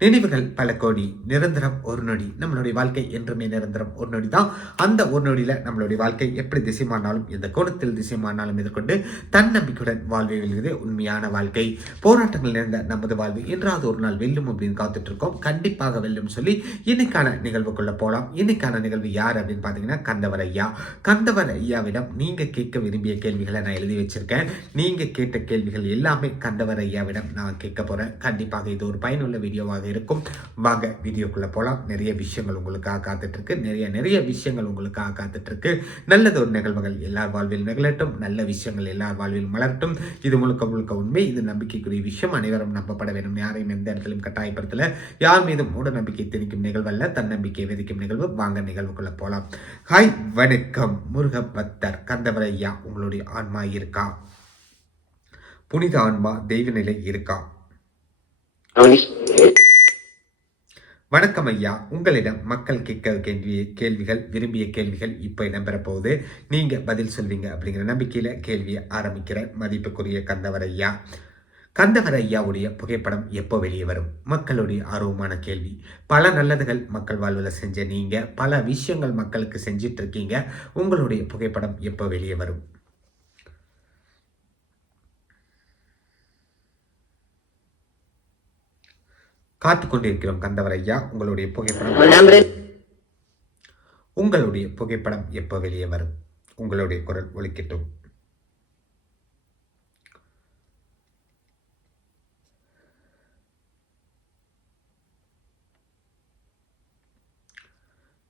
நினைவுகள் பல கோடி நிரந்தரம் ஒரு நொடி. நம்மளுடைய வாழ்க்கை என்றுமே நிரந்தரம் ஒரு நொடி தான். அந்த ஒரு நொடியில் நம்மளுடைய வாழ்க்கை எப்படி திசைமானாலும் எந்த கோணத்தில் திசைமானாலும் எதிர்கொண்டு தன்னம்பிக்கையுடன் வாழ்வை வெல்வது உண்மையான வாழ்க்கை. போராட்டங்கள் நிறைந்த நமது வாழ்வு என்றாவது ஒரு நாள் வெல்லும் அப்படின்னு காத்துட்டு இருக்கோம். கண்டிப்பாக வெல்லும் சொல்லி இன்னைக்கான நிகழ்வுக்குள்ள போகலாம் இன்னைக்கான நிகழ்வு யார் அப்படின்னு பார்த்தீங்கன்னா கந்தவர் ஐயா. கந்தவர் ஐயாவிடம் நீங்கள் கேட்க விரும்பிய கேள்விகளை நான் எழுதி வச்சிருக்கேன். நீங்கள் கேட்ட கேள்விகள் எல்லாமே கந்தவர் ஐயாவிடம் நான் கேட்க போகிறேன் கண்டிப்பாக இது ஒரு பயனுள்ள வீடியோவாக இருக்கும். வாங்க வீடியோக்குள்ளே போகலாம் நிறைய விஷயங்கள் உங்களுக்காக காத்துட்ருக்கு. நிறைய நிறைய விஷயங்கள் உங்களுக்காக காத்துட்ருக்கு. நல்லது ஒரு நிகழ்வுகள் எல்லார் வாழ்வில் நிகழட்டும். நல்ல விஷயங்கள் எல்லார் வாழ்வில் மலரட்டும். இது முழுக்க முழுக்க உண்மை. இது நம்பிக்கைக்குரிய விஷயம். அனைவரும் நம்பப்பட வேண்டும். யாரையும் எந்த இடத்திலும் கட்டாயப்படுத்தல. யார் மீதும் மூட நம்பிக்கை திணிக்கும் நிகழ்வல்ல தன்னம்பிக்கை விதிக்கும் நிகழ்வு. வாங்க நிகழ்வுக்குள்ளே போகலாம் ஹாய் வணக்கம். முருகபத்தர் கந்தவரையா உங்களுடைய ஆன்மா இருக்கா? புனித ஆன்மா தெய்வ நிலை இருக்கா? வணக்கம் ஐயா. உங்களிடம் மக்கள் கேட்க கேள்வி கேள்விகள் விரும்பிய கேள்விகள் இப்போ இடம்பெற போகுது நீங்கள் பதில் சொல்வீங்க அப்படிங்கிற நம்பிக்கையில் கேள்வியை ஆரம்பிக்கிற மதிப்புக்குரிய கந்தவர் ஐயா. கந்தவர் ஐயாவுடைய புகைப்படம் எப்போ வெளியே வரும்? மக்களுடைய ஆர்வமான கேள்வி. பல நல்லதுகள் மக்கள் வாழ்வில் செஞ்ச நீங்கள் பல விஷயங்கள் மக்களுக்கு செஞ்சிட்ருக்கீங்க உங்களுடைய புகைப்படம் எப்போ வெளியே வரும்? காத்து கொண்டிருக்கிறோம் கந்தவர் ஐயா உங்களுடைய புகைப்படம். உங்களுடைய புகைப்படம் எப்போ வெளியே வரும்? உங்களுடைய குரல் ஒழிக்கட்டும்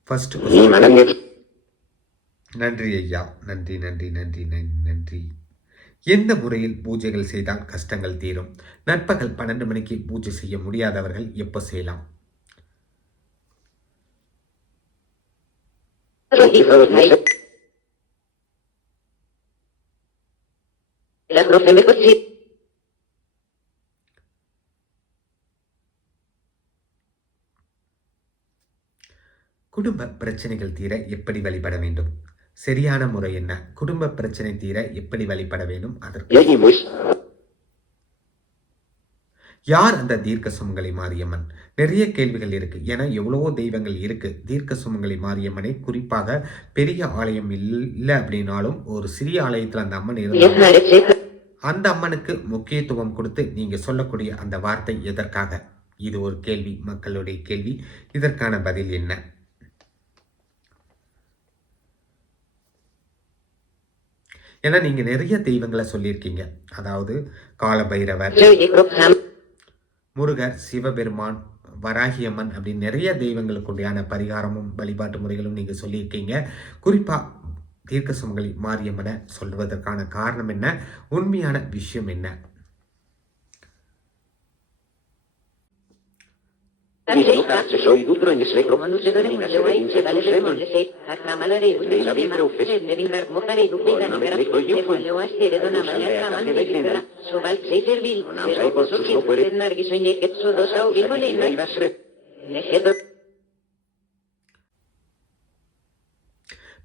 ஃபர்ஸ்ட் நன்றி ஐயா. நன்றி நன்றி நன்றி நன்றி. எந்த முறையில் பூஜைகள் செய்தால் கஷ்டங்கள் தீரும்? நண்பகல் பன்னெண்டு மணிக்கு பூஜை செய்ய முடியாதவர்கள் எப்போ செய்யலாம்? குடும்ப பிரச்சனைகள் தீர எப்படி வழிபட வேண்டும்? சரியான முறை என்ன? குடும்ப பிரச்சனை தீர எப்படி வழிபட வேண்டும்? அதற்கு யார் அந்த தீர்க்க சுமங்கலி மாரியம்மன்? நிறைய கேள்விகள் இருக்கு. ஏன்னா எவ்வளவோ தெய்வங்கள் இருக்கு. தீர்க்க சுமங்கலி மாரியம்மனை குறிப்பாக பெரிய ஆலயம் இல்லை அப்படின்னாலும் ஒரு சிறிய ஆலயத்தில் அந்த அம்மன் இருந்து அந்த அம்மனுக்கு முக்கியத்துவம் கொடுத்து நீங்க சொல்லக்கூடிய அந்த வார்த்தை எதற்காக? இது ஒரு கேள்வி மக்களுடைய கேள்வி. இதற்கான பதில் என்ன? ஏன்னா நீங்க நிறைய தெய்வங்களை சொல்லியிருக்கீங்க. அதாவது காலபைரவர் முருகர் சிவபெருமான் வராகியம்மன் அப்படின்னு நிறைய தெய்வங்களுக்குடையான பரிகாரமும் வழிபாட்டு முறைகளும் நீங்க சொல்லியிருக்கீங்க. குறிப்பா தீர்க்க சுமங்கலி மாரியம்மனை சொல்வதற்கான காரணம் என்ன? உண்மையான விஷயம் என்ன? Nivera dona de servil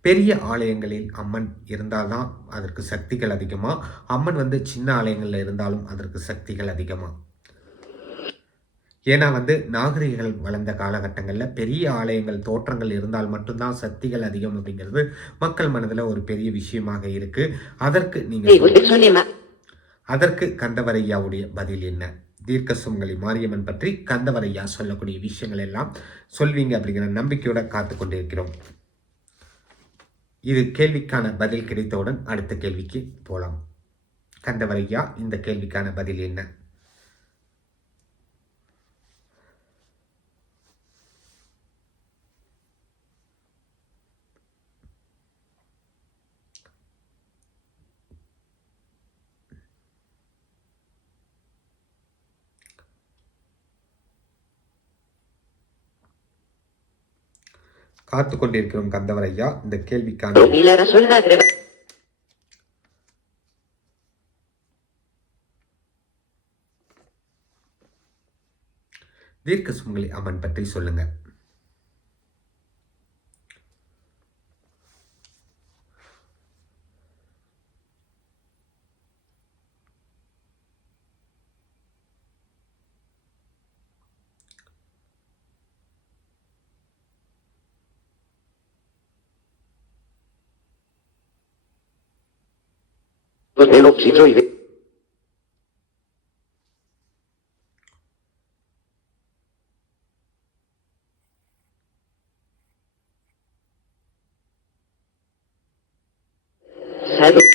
பெரிய ஆலயங்களில் அம்மன் இருந்தால்தான் அதற்கு சக்திகள் அதிகமாக அம்மன் வந்து சின்ன ஆலயங்களில் இருந்தாலும் அதற்கு சக்திகள் அதிகமாக ஏன்னா வந்து நாகரிகங்கள் வளர்ந்த காலகட்டங்களில் பெரிய ஆலயங்கள் தோற்றங்கள் இருந்தால் மட்டும்தான் சக்திகள் அதிகம் அப்படிங்கிறது மக்கள் மனதில் ஒரு பெரிய விஷயமாக இருக்கு. அதற்கு நீங்கள் அதற்கு கந்தவரையாவுடைய பதில் என்ன? தீர்க்க சுமங்கலி மாரியம்மன் பற்றி கந்தவரையா சொல்லக்கூடிய விஷயங்கள் எல்லாம் சொல்வீங்க அப்படிங்கிற நம்பிக்கையோட காத்து கொண்டிருக்கிறோம். இது கேள்விக்கான பதில் கிடைத்தவுடன் அடுத்த கேள்விக்கு போகலாம் கந்தவரையா இந்த கேள்விக்கான பதில் என்ன? காத்து கொண்டிருக்கிறோம் கந்தவர் ஐயா இந்த கேள்விக்கான. தீர்க்க சுமங்கலி அம்மன் பற்றி சொல்லுங்க Peroxidoide. Salud.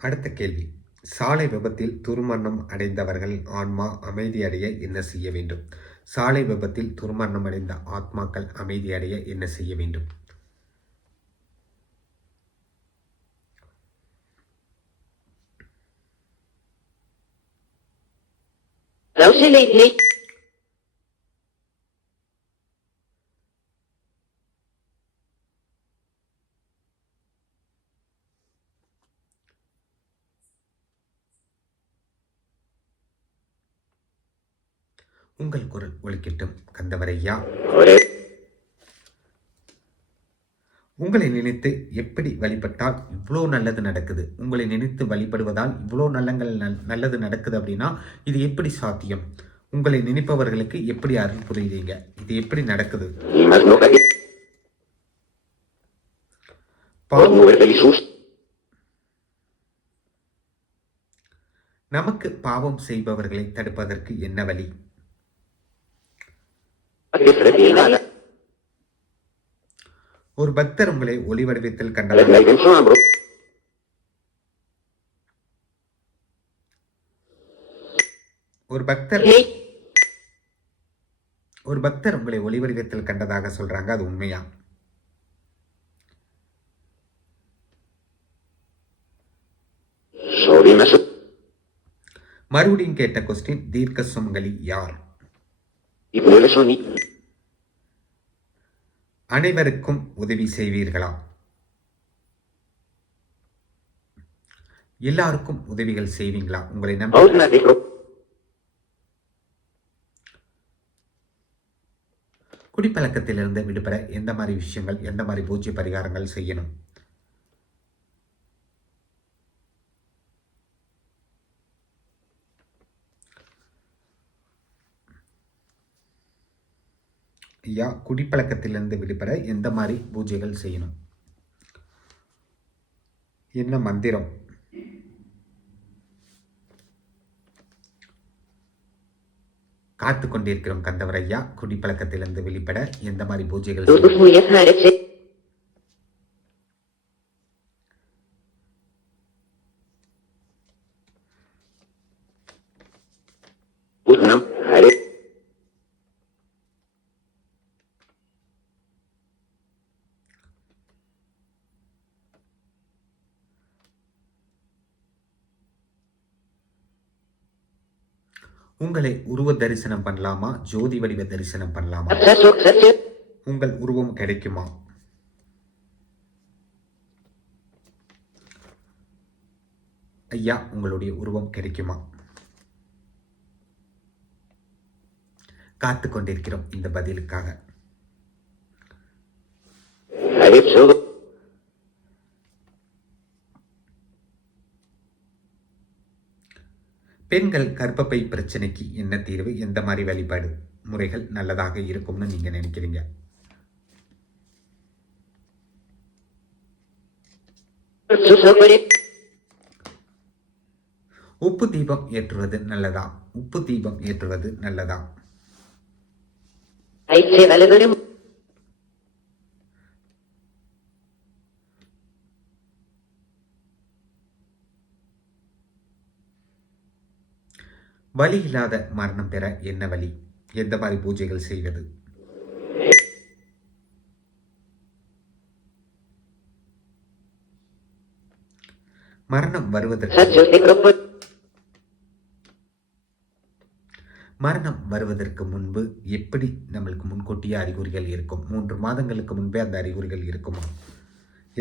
அடுத்த கேள்வி சாலை விபத்தில் துர்மரணம் அடைந்தவர்கள் ஆன்மா அமைதியடைய என்ன செய்ய வேண்டும்? சாலை விபத்தில் துர்மரணம் அடைந்த ஆத்மாக்கள் அமைதியடைய என்ன செய்ய வேண்டும்? Lauseleit உங்கள் குரல் ஒலிக்கட்டும் கந்தவரையா. உங்களை நினைத்து எப்படி வழிபட்டால் இவ்வளோ நல்லது நடக்குது உங்களை நினைத்து வழிபடுவதால் இவ்வளோ நல்லங்கள் நல்- நல்லது நடக்குது அப்படின்னா இது எப்படி சாத்தியம் உங்களை நினைப்பவர்களுக்கு எப்படி அருள் புரியுறீங்க இது எப்படி நடக்குது. நமக்கு பாவம் செய்பவர்களை தடுப்பதற்கு என்ன வழி. ஒரு பக்தர் உங்களை ஒளி வடிவத்தில் ambro. ஒரு பக்தர். ஒரு பக்தர் உங்களை ஒளி வடிவத்தில் கண்டதாக சொல்றாங்க அது உண்மையா. மறுபடியும் கேட்ட கொஸ்டின் தீர்க்க சுமங்கலி யார். அனைவருக்கும் உதவி செய்வீர்களா? எல்லாருக்கும் உதவிகள் செய்வீங்களா? உங்களை நம்பி. குடிப்பழக்கத்திலிருந்து விடுபட எந்த மாதிரி விஷயங்கள் எந்த மாதிரி பூஜ்ய பரிகாரங்கள் செய்யணும்? ஐயா குடிப்பழக்கத்திலிருந்து விடுபட எந்த மாதிரி பூஜைகள் செய்யணும்? என்ன மந்திரம்? காத்து கொண்டிருக்கிறோம் கந்தவர். ஐயா குடிப்பழக்கத்திலிருந்து வெளிப்பட எந்த மாதிரி பூஜைகள் செய்யணும். உங்களை உருவ தரிசனம் பண்ணலாமா? ஜோதி வடிவ தரிசனம் பண்ணலாமா. உங்கள் உருவம் கிடைக்குமா? ஐயா உங்களுடைய உருவம் கிடைக்குமா? காத்து கொண்டிருக்கிறோம் இந்த பதிலுக்காக. பெண்கள் கர்ப்பப்பை பிரச்சனைக்கு என்ன தீர்வு? எந்த மாதிரி வழிபாடு முறைகள் நல்லதாக இருக்கும்னு நீங்க நினைக்கிறீங்க. உப்பு தீபம் ஏற்றுவது நல்லதா? உப்பு தீபம் ஏற்றுவது நல்லதா? வலி இல்லாத மரணம் பெற என்ன வழி? எந்த மாதிரி பூஜைகள் செய்வது? மரணம் வருவதற்கு மரணம் வருவதற்கு முன்பு எப்படி நம்மளுக்கு முன்கூட்டியே அறிகுறிகள் இருக்கும்? மூன்று மாதங்களுக்கு முன்பே அந்த அறிகுறிகள் இருக்குமா?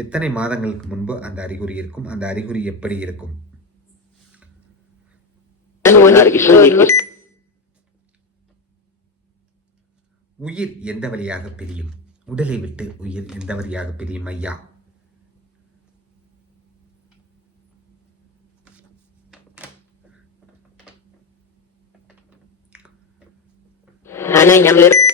எத்தனை மாதங்களுக்கு முன்பு அந்த அறிகுறி இருக்கும்? அந்த அறிகுறி எப்படி இருக்கும்? உயிர் எந்த வழியாக பிரியும்? உடலை விட்டு உயிர் எந்த வழியாக பிரியும் ஐயா? Ana Nyamler.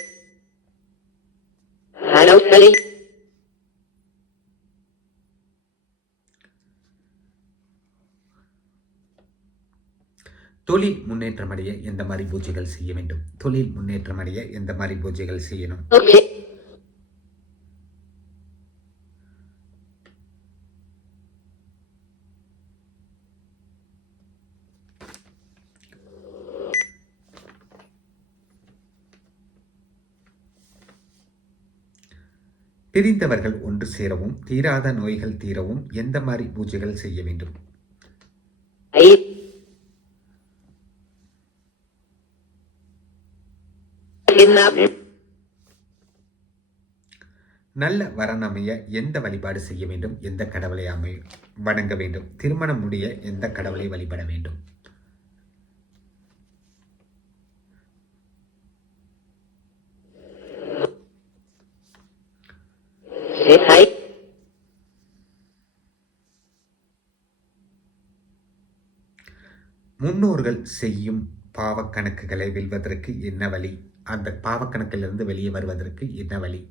தொழில் முன்னேற்றம் அடைய எந்த மாதிரி பூஜைகள் செய்ய வேண்டும்? தொழில் முன்னேற்றம் அடைய எந்த மாதிரி பூஜைகள் செய்யணும்? Okay. பிரிந்தவர்கள் ஒன்று சேரவும் தீராத நோய்கள் தீரவும் எந்த மாதிரி பூஜைகள் செய்ய வேண்டும்? நல்ல வரன் அமைய எந்த வழிபாடு செய்ய வேண்டும்? எந்த கடவுளை அமை வணங்க வேண்டும்? திருமணம் முடிய எந்த கடவுளை வழிபட வேண்டும். முன்னோர்கள் செய்யும் பாவக்கணக்குகளை வெல்வதற்கு என்ன வழி? அந்த பாவக்கணக்கிலிருந்து வெளியே வருவதற்கு என்ன வழி?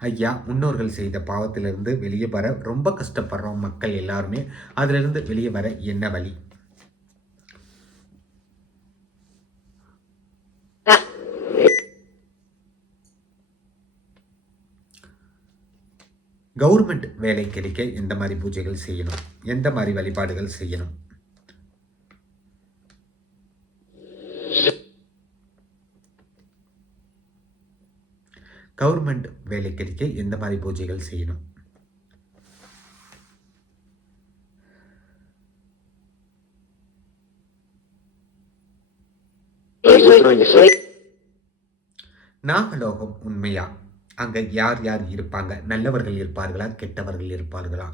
ஐயா முன்னோர்கள் செய்த பாவத்திலிருந்து வெளியே வர ரொம்ப கஷ்டப்படுறோம் மக்கள் எல்லாருமே. அதிலிருந்து வெளியே வர என்ன வழி? கவர்மெண்ட் வேலை கிடைக்க எந்த மாதிரி பூஜைகள் செய்யணும்? எந்த மாதிரி வழிபாடுகள் செய்யணும்? கவர்மெண்ட் வேலை கிடைக்க எந்த மாதிரி பூஜைகள் செய்யணும்? நாகலோகம் உண்மையா? அங்கே யார் யார் இருப்பாங்க? நல்லவர்கள் இருப்பார்களா? கெட்டவர்கள் இருப்பார்களா?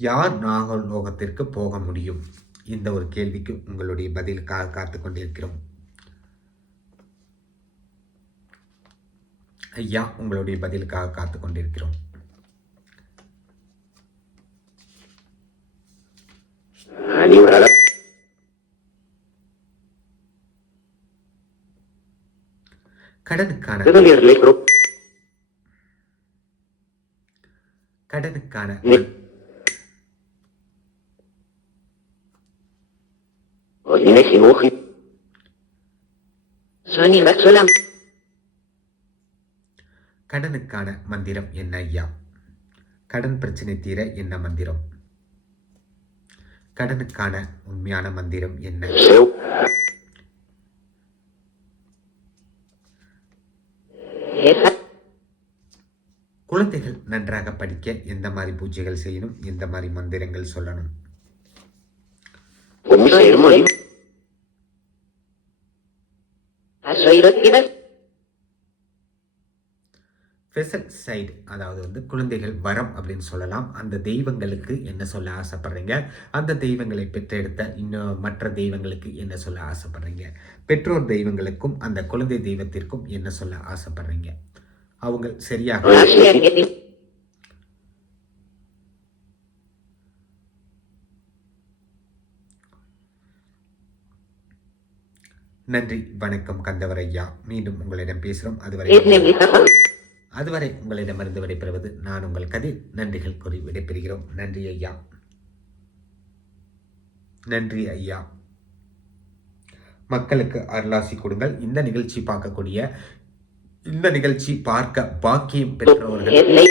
யார் நாகலோகத்திற்கு போக முடியும்? இந்த ஒரு கேள்விக்கு உங்களுடைய பதிலுக்காக காத்து கொண்டிருக்கிறோம் ஐயா உங்களுடைய பதிலுக்காக காத்து கொண்டிருக்கிறோம் அனைவரும் கடனுக்கான. கடனுக்கான. கடனுக்கான மந்திரம் என்ன ஐயா கடன் பிரச்சனை தீர என்ன மந்திரம் கடனுக்கான உண்மையான மந்திரம் என்ன குழந்தைகள் நன்றாக படிக்க எந்த மாதிரி பூஜைகள் செய்யணும்? எந்த மாதிரி மந்திரங்கள் சொல்லணும்? சைடு அதாவது வந்து குழந்தைகள் வரம் அப்படின்னு சொல்லலாம். அந்த தெய்வங்களுக்கு என்ன சொல்ல ஆசைப்படுறீங்க? அந்த தெய்வங்களை பெற்றெடுத்த இன்னும் மற்ற தெய்வங்களுக்கு என்ன சொல்ல ஆசைப்படுறீங்க? பெற்றோர் தெய்வங்களுக்கும் அந்த குழந்தை தெய்வத்திற்கும் என்ன சொல்ல ஆசைப்படுறீங்க? அவங்க சரியாக. நன்றி வணக்கம் கந்தவர் ஐயா. மீண்டும் உங்களிடம் பேசுகிறோம். அதுவரை. அதுவரை உங்களிடமிருந்து விடைபெறுவது நான் உங்கள் கதிர். நன்றிகள் கூறி விடைபெறுகிறோம். நன்றி ஐயா. நன்றி ஐயா. மக்களுக்கு அருளாசி கொடுங்கள். இந்த நிகழ்ச்சி பார்க்கக்கூடிய இந்த நிகழ்ச்சி பார்க்க பாக்கியம் பெற்றவர்கள்.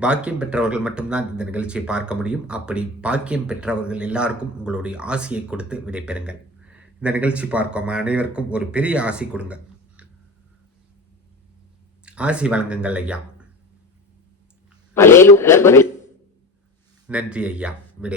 பாக்கியம் பெற்றவர்கள் மட்டும்தான் இந்த நிகழ்ச்சியை பார்க்க முடியும். அப்படி பாக்கியம் பெற்றவர்கள் எல்லாருக்கும் உங்களுடைய ஆசியை கொடுத்து விடைபெறுங்கள். இந்த நிகழ்ச்சி பார்க்கும் அனைவருக்கும் ஒரு பெரிய ஆசி கொடுங்க. ஆசி வழங்குங்கள் ஐயா. நன்றி ஐயா. விடை